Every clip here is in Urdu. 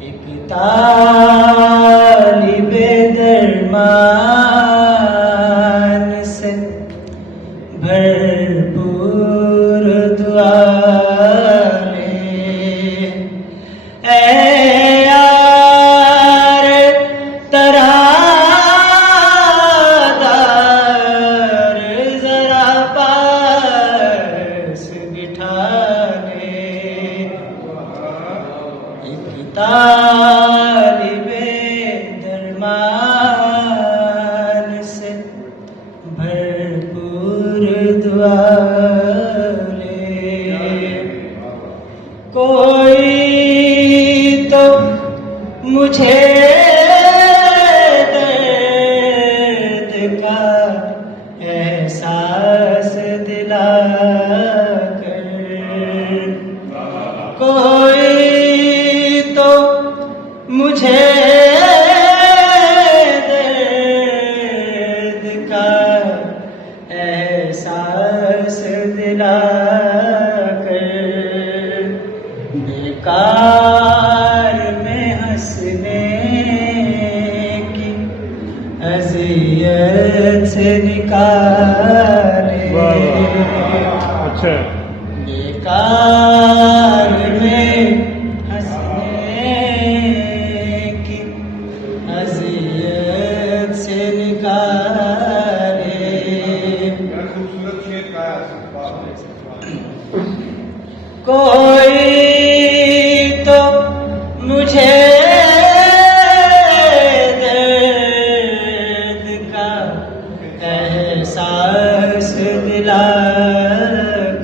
ایک طالب درمان سے بھرپور دعا لے، اے یار طرح ذرا پاس بٹھا لے، ایک طالب درمان سے بھرپور دعا لے، کوئی تو مجھے درد کا احساس دلا کر، کوئی تو مجھے درد کا احساس دلا کر، بیکار میں ہنسنے کی اذیت سے نکالے، بیکار میں ہنسنے کی اذیت سے نکالے، کوئی تو مجھے درد کا احساس دلا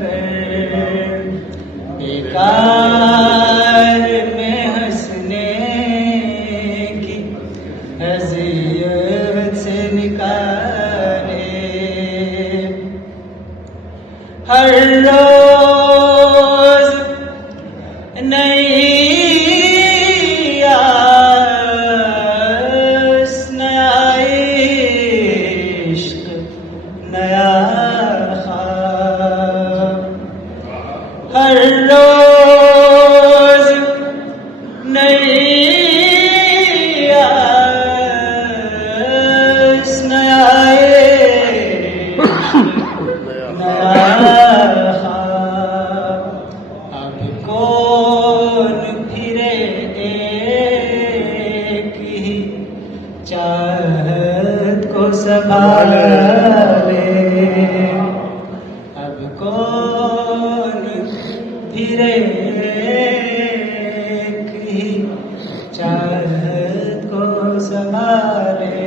کر، بیکار میں ہنسنے کی اذیت سے نکالے، ہر روز نئی آس، نیا عشق، نیا خواب، ہر روز نئی آس، نیا عشق، نیا خواب، اب کون پھرے ایک ہی چاہت کو سنبھالے، اب کون پھرے ایک ہی چاہت کو سنبھالے۔